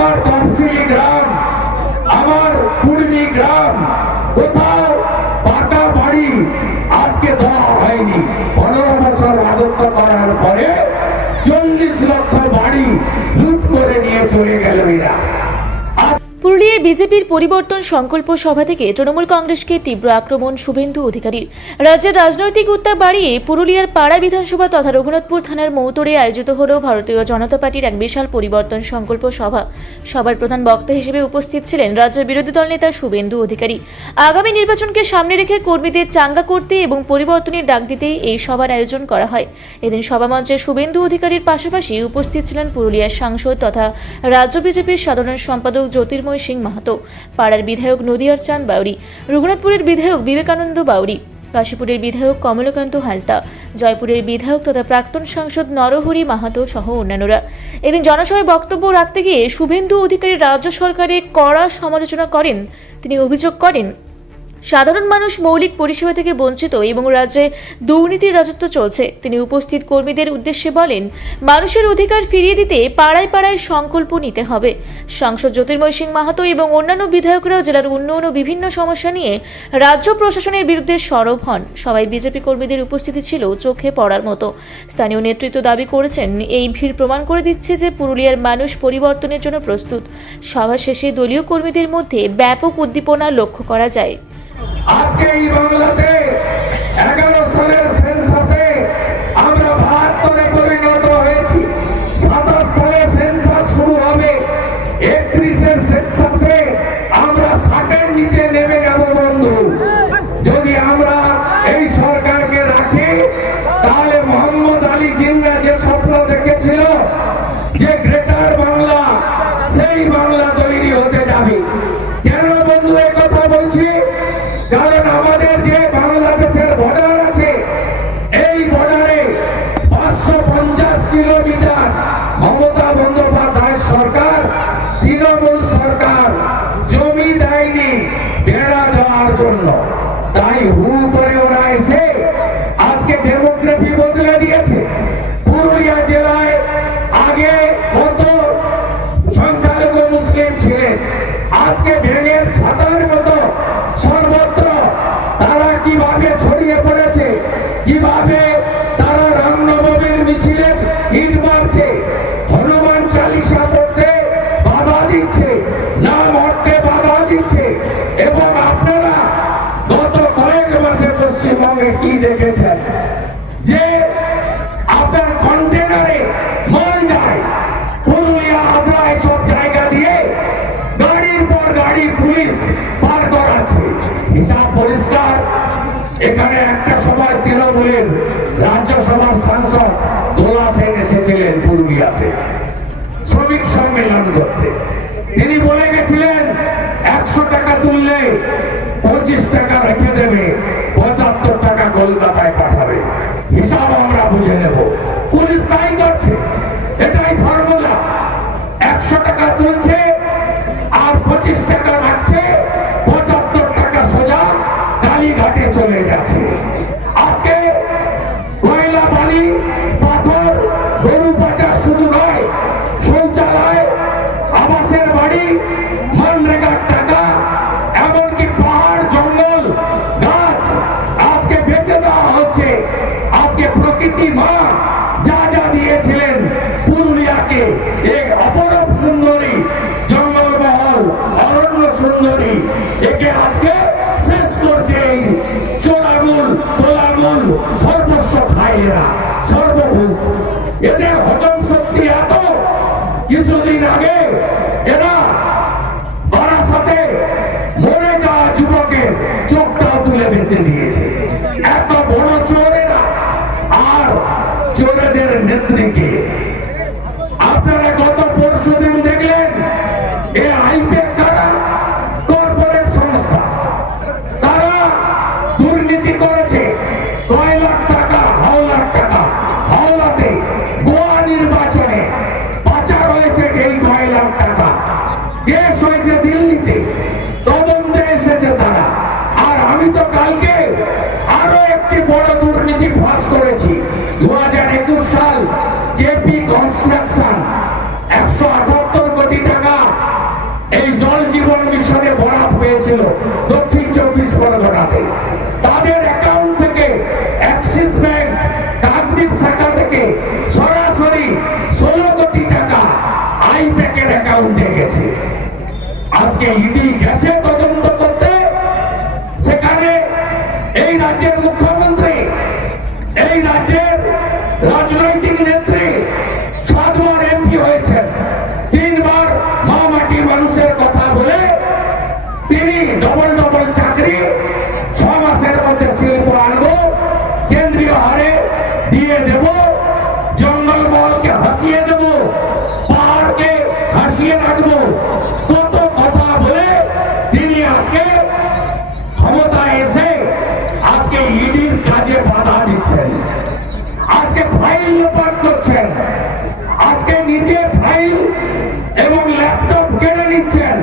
আমার তফসিলি গ্রাম, আমার কুর্মী গ্রাম, কোথাও পাকা বাড়ি আজকে দেওয়া হয়নি। 15 বছর রাজত্ব করার পরে 40 লক্ষ বাড়ি লুট করে নিয়ে চলে গেল এরা। পুরুলিয়ায় বিজেপির পরিবর্তন সংকল্প সভা থেকে তৃণমূল কংগ্রেসকে তীব্র আক্রমণ শুভেন্দু অধিকারীর। রাজ্যের রাজনৈতিক উত্তাপ বাড়িয়ে পুরুলিয়ার পাড়া বিধানসভা তথা রঘুনাথপুর থানার মৌতরে আয়োজিত হল ভারতীয় জনতা পার্টির এক বিশাল পরিবর্তন সংকল্প সভা। সভার প্রধান বক্তা হিসেবে উপস্থিত ছিলেন রাজ্যের বিরোধী দল নেতা শুভেন্দু অধিকারী। আগামী নির্বাচনকে সামনে রেখে কর্মীদের চাঙ্গা করতে এবং পরিবর্তনের ডাক দিতেই এই সভার আয়োজন করা হয়। এদিন সভামঞ্চে শুভেন্দু অধিকারীর পাশাপাশি উপস্থিত ছিলেন পুরুলিয়ার সাংসদ তথা রাজ্য বিজেপির সাধারণ সম্পাদক জ্যোতির্ময় সিং মাহাতো, পাড়ার বিধায়ক নদিয়ার চাঁদ বাউরি, রঘুনাথপুরের বিধায়ক বিবেকানন্দ বাউরি, কাশীপুরের বিধায়ক কমলকান্ত হাঁসদা, জয়পুরের বিধায়ক তথা প্রাক্তন সাংসদ নরহরি মাহাতো সহ অন্যান্যরা। এদিন জনসভায় বক্তব্য রাখতে গিয়ে শুভেন্দু অধিকারী রাজ্য সরকারের কড়া সমালোচনা করেন। তিনি অভিযোগ করেন, সাধারণ মানুষ মৌলিক পরিষেবা থেকে বঞ্চিত এবং রাজ্যে দুর্নীতির রাজত্ব চলছে। তিনি উপস্থিত কর্মীদের উদ্দেশ্যে বলেন, মানুষের অধিকার ফিরিয়ে দিতে পাড়ায় পাড়ায় সংকল্প নিতে হবে। সাংসদ জ্যোতির্ময় সিং মাহাতো এবং অন্যান্য বিধায়করাও জেলার উন্নয়ন ও বিভিন্ন সমস্যা নিয়ে রাজ্য প্রশাসনের বিরুদ্ধে সরব হন। সবাই বিজেপি কর্মীদের উপস্থিতি ছিল চোখে পড়ার মতো। স্থানীয় নেতৃত্ব দাবি করেছেন, এই ভিড় প্রমাণ করে দিচ্ছে যে পুরুলিয়ার মানুষ পরিবর্তনের জন্য প্রস্তুত। সভা শেষে দলীয় কর্মীদের মধ্যে ব্যাপক উদ্দীপনা লক্ষ্য করা যায়। আজকে এই বাংলাতে 11 সালের সেন্সাসে আমরা 72-এ পরিণত হয়েছি। 27 সালে সেন্সাস শুরু হবে, 31-এর সেন্সাসে আমরা 60-এর নিচে নেমে যাব বন্ধু। যদি আমরা এই সরকারকে রাখি তাহলে মোহাম্মদ আলী জিন্না যে স্বপ্ন দেখেছিল যে গ্রেটার বাংলা, সেই বাংলা তৈরি হতে যাবে। কেন বন্ধু এই কথা বলছি? কারণ আমাদের যে বাংলাদেশের বর্ডার আছে, এই বর্ডারে 550 কিলোমিটার মমতা বন্দ্যোপাধ্যায় সরকার, তৃণমূল সরকার জমি দেয়নি বেড়া দেওয়ার জন্য। তাই হু করে ওরা এসে আজকে ডেমোগ্রাফি বদলে দিয়েছে। পুরুলিয়া জেলায় আগে কত সংখ্যালঘু মুসলিম ছিলেন, আজকে ভেঙে ছাতার মতো সর্বত্র তারা কিভাবে ছড়িয়ে পড়েছে, কিভাবে তারা রামনবমীর মিছিলে ইট মারছে, হনুমান চালিসা পড়তে বাধা দিচ্ছে, না মরতে বাধা দিচ্ছে। এবং আপনারা গত কয়েক মাসে পশ্চিমবঙ্গে কি দেখেছেন যে আপনার কন্টেনারে মাল যায়, পুরুলিয়া আদ্রা এসব জায়গা দিয়ে গাড়ির পর গাড়ি পুলিশ পার করাচ্ছে। হিসাব পরিষ্কার। এখানে একটা সময় তৃণমূলের রাজ্যসভার সাংসদ দোলা সেন এসেছিলেন পুরুলিয়াতে শ্রমিক সম্মেলন করতে। তিনি বলে গেছিলেন 100 টাকা তুললে 25 টাকা রেখে দেবে, 75 টাকা কলকাতায় পাঠাবে। হিসাব আমরা বুঝে নেব। পুলিশ তাই করছে, এটাই ফর্মুলা। 100 টাকা তুলছে আর 25 টাকা রাখছে, 75 টাকা সোজা কালীঘাটে চলে যাচ্ছে। আজকে কয়লা, বালি, পাথর, গরু পাচার শুধু নয়, শৌচালয়, আবাসের বাড়ি, মনরেগার টাকা, এমনকি পাহাড়, জঙ্গল, গাছ আজকে বেঁচে দেওয়া হচ্ছে। আজকে প্রকৃতি মা যা যা দিয়েছিলেন পুরুলিয়াকে, এক অপরূপ সুন্দরী জঙ্গলমহল, অরণ্য সুন্দরী, একে আজকে শেষ করছে এই চোরামূল, তোলামূল, সর্বস্ব খাইয়েরা, সর্বভূত। এদের হজম শক্তি এত, কিছুদিন আগে এরা বারাসাতে মরে যাওয়া যুবকের চোখটাও তুলে বেঁচে দিয়েছে। এত বড় চোরেরা। আর চোরেদের নেত্রীকে আপনারা গত পরশুদিন দেখলেন, এ আইপেক কারা? কর্পোরেট সংস্থা। তারা দুর্নীতি করেছে। 9 লাখ টাকা, হাওলার টাকা, হাওলাতে গোয়া নির্বাচনে পাচার হয়েছে এই 9 লাখ টাকা। কেস হয়েছে দিল্লিতে, তদন্তে এসেছে তারা। আর আমি তো কালকে আরো একটি বড় দুর্নীতি ফাঁস করেছি। 2021 সাল কেপি কনস্ট্রাকশন 178 কোটি টাকা আজকে ইডি গেছে তদন্ত করতে, সেখানে এই রাজ্যের মুখ্যমন্ত্রী, এই রাজ্যের রাজনৈতিক নেত্রী 7 বার এমপি হয়েছেন, 3 বার মা মাটির মানুষের কথা বলে তিনি ডবল ডবল চাকরি 6 মাসের মধ্যে শিল্প আনবো, কেন্দ্রীয় হারে দিয়ে দেব, জঙ্গলমহলকে হাসিয়ে দেব, পাহাড়কে হাসিয়ে রাখবো, কত কথা বলে তিনি আজকে ক্ষমতায় এসে আজকে ইডির কাজে বাধা দিচ্ছেন, আজকে ফাইল লোপাট করছেন, আজকে নিজে ফাইল এবং ল্যাপটপ কেড়ে নিচ্ছেন।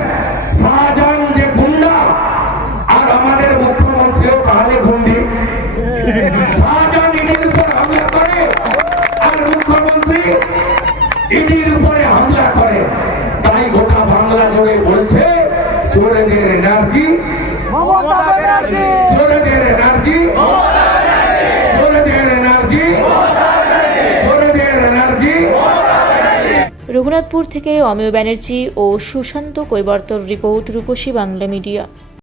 শাহজাহান যে গুন্ডা, আর আমাদের মুখ্যমন্ত্রীও তাহলে গুন্ডি। শাহজাহান ইডির উপর হামলা করে আর মুখ্যমন্ত্রী ইডির উপরে হামলা করে, তাই গোটা বাংলা জুড়ে বলছে চোরেদের এনার্জি, চোরেদের এনার্জি, চোরেদের এনার্জি, চোরেদের এনার্জি। রঘুনাথপুর থেকে অমিয় ব্যানার্জি ও সুশান্ত কৈবর্তর রিপোর্ট, রূপসী বাংলা মিডিয়া।